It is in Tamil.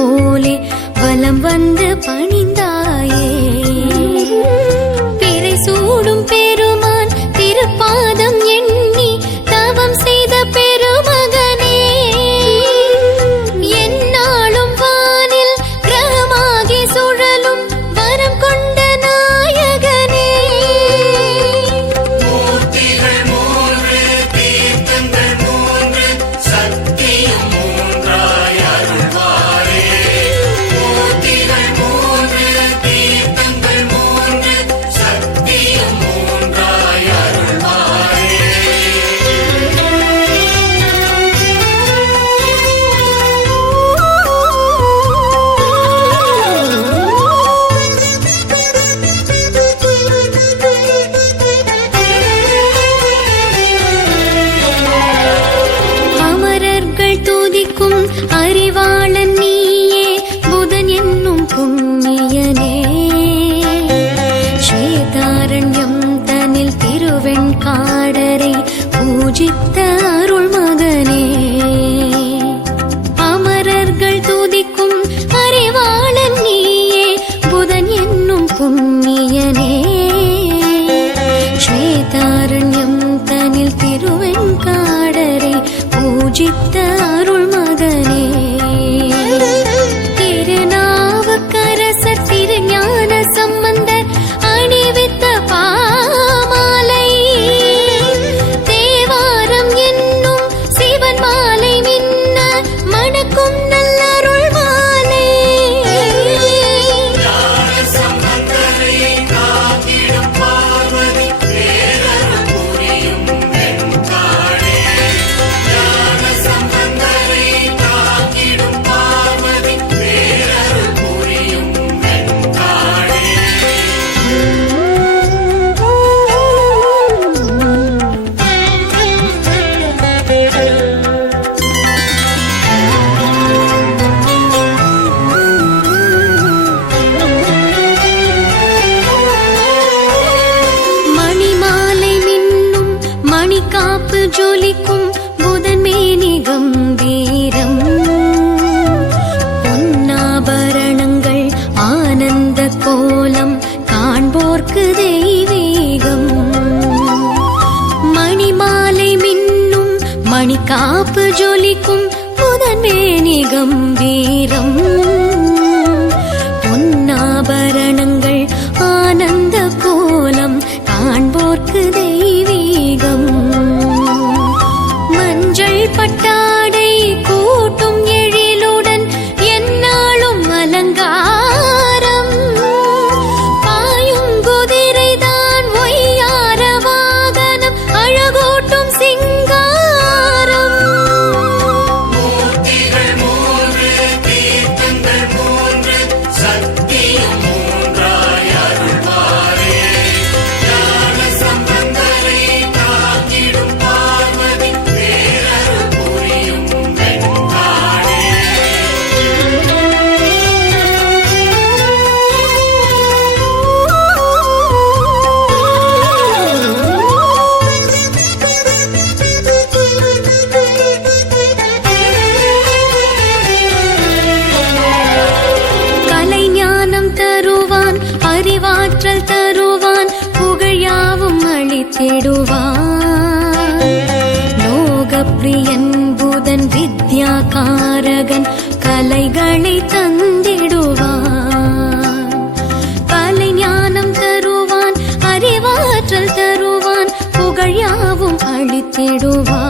போலே வலம் வந்து பணிந்த வெண்காடரை பூஜித்த அருள் மகனே மணி காப்பு ஜொலிக்கும் முதன்மேனி கம்பீரம். பொன்னாபரணங்கள் தேடுவான். லோகப்பிரியன் புதன் வித்யாகாரகன் கலைகளை தந்திடுவான். கலை ஞானம் தருவான் அறிவாற்றல் தருவான் புகழ் யாவும் அழித்திடுவான்